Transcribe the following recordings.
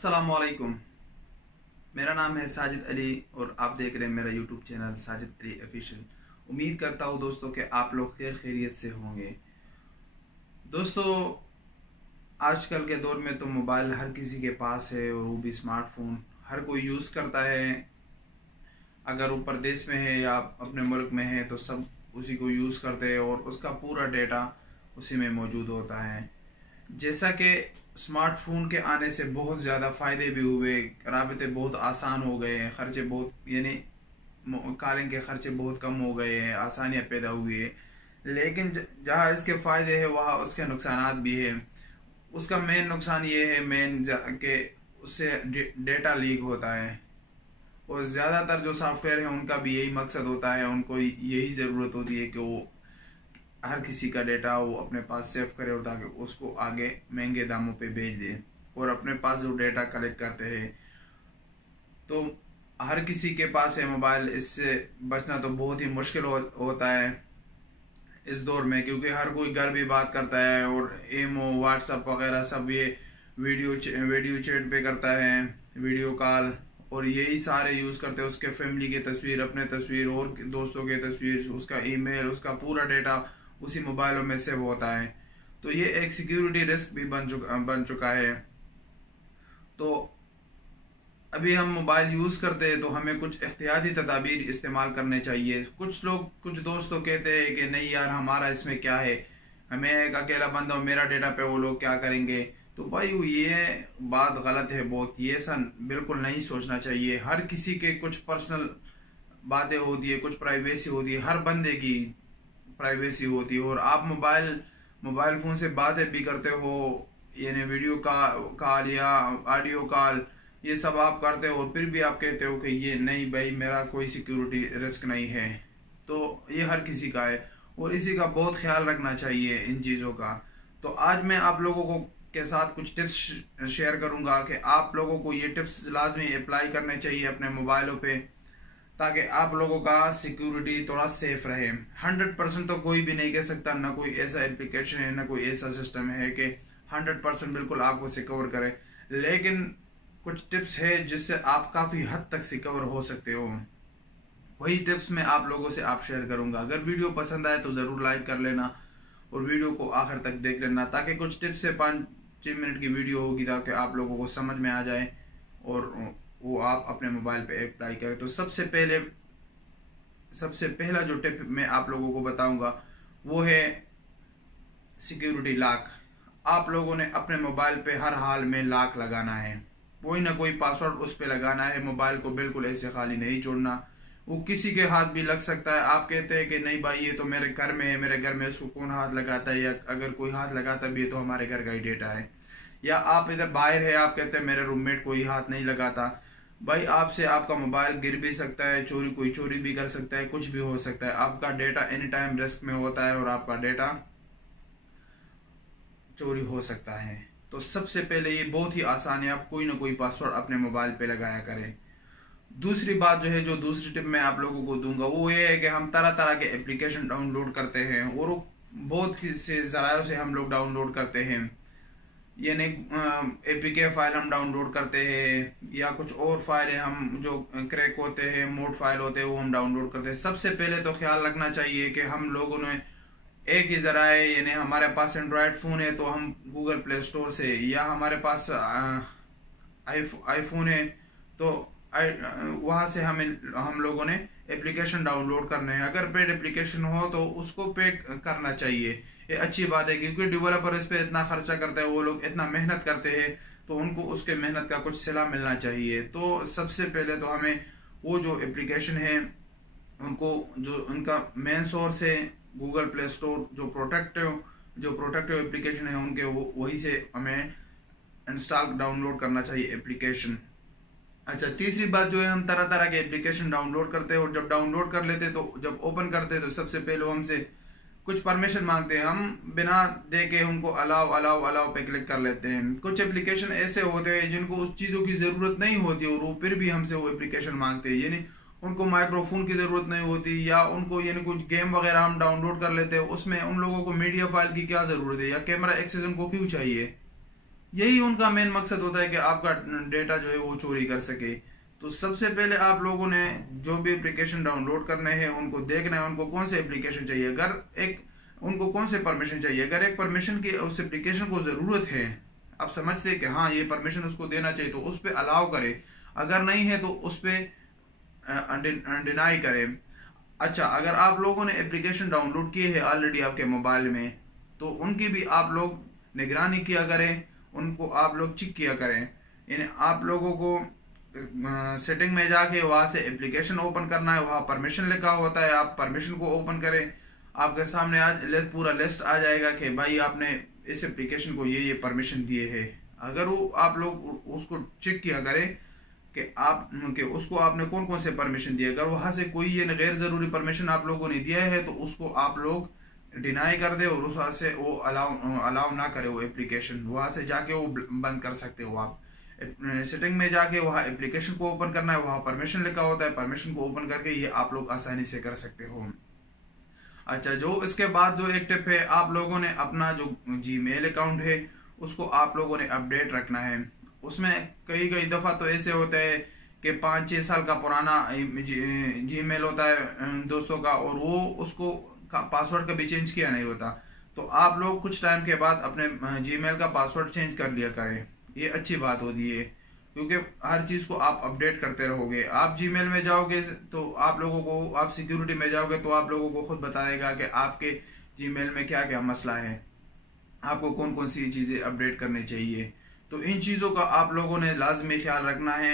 अस्सलामुअलैकुम। मेरा नाम है साजिद अली और आप देख रहे हैं मेरा YouTube channel Sajid Ali official. उम्मीद करता हूँ दोस्तों कि आप लोग खैरियत से होंगे। दोस्तों, आजकल के दौर में तो मोबाइल हर किसी के पास है और वो भी स्मार्टफोन हर कोई यूज़ करता है। अगर वो परदेश में है या अपने मुल्क में है तो सब उसी को यूज़ करते हैं और उसका पूरा डेटा उसी में मौजूद होता है। जैसा कि स्मार्टफोन के आने से बहुत ज़्यादा फ़ायदे भी हुए, राबते बहुत आसान हो गए हैं, खर्चे बहुत यानी कॉलिंग के खर्चे बहुत कम हो गए हैं, आसानियाँ पैदा हुई है। लेकिन जहाँ इसके फ़ायदे हैं वहाँ उसके नुकसान भी हैं। उसका मेन नुकसान ये है कि उससे डेटा लीक होता है और ज़्यादातर जो सॉफ्टवेयर हैं उनका भी यही मकसद होता है, उनको यही ज़रूरत होती है कि वो हर किसी का डेटा वो अपने पास सेव करे और ताकि उसको आगे महंगे दामों पे बेच दे। और अपने पास जो डेटा कलेक्ट करते हैं तो हर किसी के पास है मोबाइल, इससे बचना तो बहुत ही मुश्किल होता है इस दौर में, क्योंकि हर कोई घर भी बात करता है और ईमो व्हाट्सएप वगैरह सब ये वीडियो चैट पे करता है, वीडियो कॉल, और यही सारे यूज़ करते हैं। उसके फैमिली की तस्वीर, अपने तस्वीर और दोस्तों की तस्वीर, उसका ईमेल, उसका पूरा डेटा उसी मोबाइलों में सेव होता है। तो ये एक सिक्योरिटी रिस्क भी बन चुका है। तो अभी हम मोबाइल यूज़ करते हैं तो हमें कुछ एहतियाती तदाबीर इस्तेमाल करने चाहिए। कुछ दोस्त तो कहते हैं कि नहीं यार हमारा इसमें क्या है, हमें एक अकेला बंदा हो, मेरा डेटा पे वो लोग क्या करेंगे। तो भाई ये बात गलत है बहुत, ये ऐसा बिल्कुल नहीं सोचना चाहिए। हर किसी के कुछ पर्सनल बातें होती है, कुछ प्राइवेसी होती है, हर बंदे की प्राइवेसी होती है। और आप मोबाइल फोन से बातें भी करते हो, यानी वीडियो कॉल या ऑडियो कॉल, ये सब आप करते हो और फिर भी आप कहते हो कि ये नहीं भाई मेरा कोई सिक्योरिटी रिस्क नहीं है। तो ये हर किसी का है और इसी का बहुत ख्याल रखना चाहिए इन चीज़ों का। तो आज मैं आप लोगों को के साथ कुछ टिप्स शेयर करूंगा कि आप लोगों को ये टिप्स लाजमी अप्लाई करने चाहिए अपने मोबाइलों पे, ताकि आप लोगों का सिक्योरिटी थोड़ा सेफ रहे। 100% तो कोई भी नहीं कह सकता, ना कोई ऐसा एप्लीकेशन है ना कोई ऐसा सिस्टम है कि 100% बिल्कुल आपको सिक्योर करे, लेकिन कुछ टिप्स है जिससे आप काफी हद तक सिक्योर हो सकते हो। वही टिप्स मैं आप लोगों से आप शेयर करूंगा। अगर वीडियो पसंद आए तो जरूर लाइक कर लेना और वीडियो को आखिर तक देख लेना, ताकि कुछ टिप्स से 5-6 मिनट की वीडियो होगी ताकि आप लोगों को समझ में आ जाए और वो आप अपने मोबाइल पे अप्लाई करें। तो सबसे पहला जो टिप मैं आप लोगों को बताऊंगा वो है सिक्योरिटी लॉक। आप लोगों ने अपने मोबाइल पे हर हाल में लॉक लगाना है, कोई ना कोई पासवर्ड उस पे लगाना है। मोबाइल को बिल्कुल ऐसे खाली नहीं छोड़ना, वो किसी के हाथ भी लग सकता है। आप कहते हैं कि नहीं भाई ये तो मेरे घर में है, मेरे घर में उसको कौन हाथ लगाता है, या अगर कोई हाथ लगाता भी है तो हमारे घर का ही डेटा है। या आप इधर बाहर है, आप कहते हैं मेरे रूममेट कोई हाथ नहीं लगाता। भाई आपसे आपका मोबाइल गिर भी सकता है, कोई चोरी भी कर सकता है, कुछ भी हो सकता है। आपका डेटा एनी टाइम रिस्क में होता है और आपका डेटा चोरी हो सकता है। तो सबसे पहले ये बहुत ही आसान है, आप कोई ना कोई पासवर्ड अपने मोबाइल पे लगाया करें। दूसरी बात जो दूसरी टिप मैं आप लोगों को दूंगा वो ये है कि हम तरह तरह के एप्लीकेशन डाउनलोड करते हैं और बहुत से जरायों से हम लोग डाउनलोड करते हैं, यानी एपीके फाइल हम डाउनलोड करते हैं या कुछ और फाइल है हम जो क्रैक होते हैं, मोड फाइल होते हैं, वो हम डाउनलोड करते हैं। सबसे पहले तो ख्याल रखना चाहिए कि हम लोगों ने एक ही जराए, यानी हमारे पास एंड्रॉयड फोन है तो हम गूगल प्ले स्टोर से, या हमारे पास आईफोन है तो वहां से हम लोगों ने एप्लीकेशन डाउनलोड करने हैं। अगर पेड एप्लीकेशन हो तो उसको पेड करना चाहिए, ये अच्छी बात है, क्योंकि डेवलपर इस पे इतना खर्चा करते हैं, वो लोग इतना मेहनत करते हैं तो उनको उसके मेहनत का कुछ सिला मिलना चाहिए। तो सबसे पहले तो हमें वो जो एप्लीकेशन है उनको, जो उनका मेन सोर्स है गूगल प्ले स्टोर, जो प्रोटेक्टिव एप्लीकेशन है उनके वही से हमें इंस्टॉल डाउनलोड करना चाहिए एप्लीकेशन। अच्छा, तीसरी बात जो है, हम तरह तरह के एप्लीकेशन डाउनलोड करते हैं और जब डाउनलोड कर लेते हैं तो जब ओपन करते हैं तो सबसे पहले हमसे कुछ परमिशन मांगते हैं, हम बिना देखे उनको अलाउ पे क्लिक कर लेते हैं। कुछ एप्लीकेशन ऐसे होते हैं जिनको उस चीजों की जरूरत नहीं होती और वो फिर भी हमसे वो एप्लीकेशन मांगते हैं, यानी उनको माइक्रोफोन की जरूरत नहीं होती, या उनको यानी कुछ गेम वगैरह हम डाउनलोड कर लेते हैं, उसमें उन लोगों को मीडिया फाइल की क्या जरूरत है या कैमरा एक्सेस उनको क्यों चाहिए। यही उनका मेन मकसद होता है कि आपका डेटा जो है वो चोरी कर सके। तो सबसे पहले आप लोगों ने जो भी एप्लीकेशन डाउनलोड करने हैं उनको देखना है उनको कौन से एप्लीकेशन चाहिए, उनको कौन से परमिशन चाहिए। अगर एक परमिशन की उस एप्लीकेशन को जरूरत है, आप समझते कि हाँ ये परमिशन उसको देना चाहिए, तो उस पर अलाउ करें। अगर नहीं है तो उस पर डिनाई करें। अच्छा, अगर आप लोगों ने एप्लीकेशन डाउनलोड किए हैं ऑलरेडी आपके मोबाइल में, तो उनकी भी आप लोग निगरानी किया करें, उनको आप लोग चेक किया करें। यानी आप लोगों को सेटिंग में जाके वहां से एप्लीकेशन ओपन करना है, वहां परमिशन लिखा होता है, आप परमिशन को ओपन करें। आपके सामने आज पूरा लिस्ट आ जाएगा कि भाई आपने इस एप्लीकेशन को ये परमिशन दिए है। अगर वो आप लोग उसको चेक किया करें कि उसको आपने कौन कौन से परमिशन दिए। अगर वहां से कोई ये गैर जरूरी परमिशन आप लोगों ने दिया है तो उसको आप लोग डिनाई कर दे और उस से वो अलाउ ना करे वो एप्लीकेशन। वहां से जाके वो बंद कर सकते हो आप। सेटिंग में जाके वहां एप्लीकेशन को ओपन करना है, वहां परमिशन लिखा होता है, परमिशन को ओपन करके ये आप लोग आसानी से कर सकते हो। अच्छा, जो इसके बाद जो एक टिप है, आप लोगों ने अपना जो जीमेल अकाउंट है उसको आप लोगों ने अपडेट रखना है। उसमें कई दफा तो ऐसे होता है कि 5-6 साल का पुराना जीमेल होता है दोस्तों का, और वो उसको पासवर्ड कभी चेंज किया नहीं होता। तो आप लोग कुछ टाइम के बाद अपने जीमेल का पासवर्ड चेंज कर लिया करें। ये अच्छी बात होती है, क्योंकि हर चीज को आप अपडेट करते रहोगे। आप जीमेल में जाओगे तो आप लोगों को, आप सिक्योरिटी में जाओगे तो आप लोगों को खुद बताएगा कि आपके जीमेल में क्या क्या मसला है, आपको कौन कौन सी चीजें अपडेट करनी चाहिए। तो इन चीजों का आप लोगों ने लाजमी ख्याल रखना है,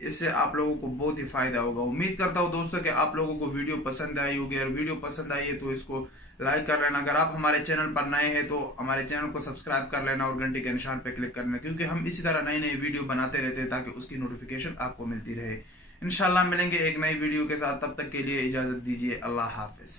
इससे आप लोगों को बहुत ही फायदा होगा। उम्मीद करता हूँ दोस्तों कि आप लोगों को वीडियो पसंद आई होगी, और वीडियो पसंद आई है तो इसको लाइक कर लेना। अगर आप हमारे चैनल पर नए हैं तो हमारे चैनल को सब्सक्राइब कर लेना और घंटी के निशान पर क्लिक करना, क्योंकि हम इसी तरह नई नई वीडियो बनाते रहते हैं ताकि उसकी नोटिफिकेशन आपको मिलती रहे। इंशाल्लाह मिलेंगे एक नई वीडियो के साथ, तब तक के लिए इजाजत दीजिए। अल्लाह हाफिज।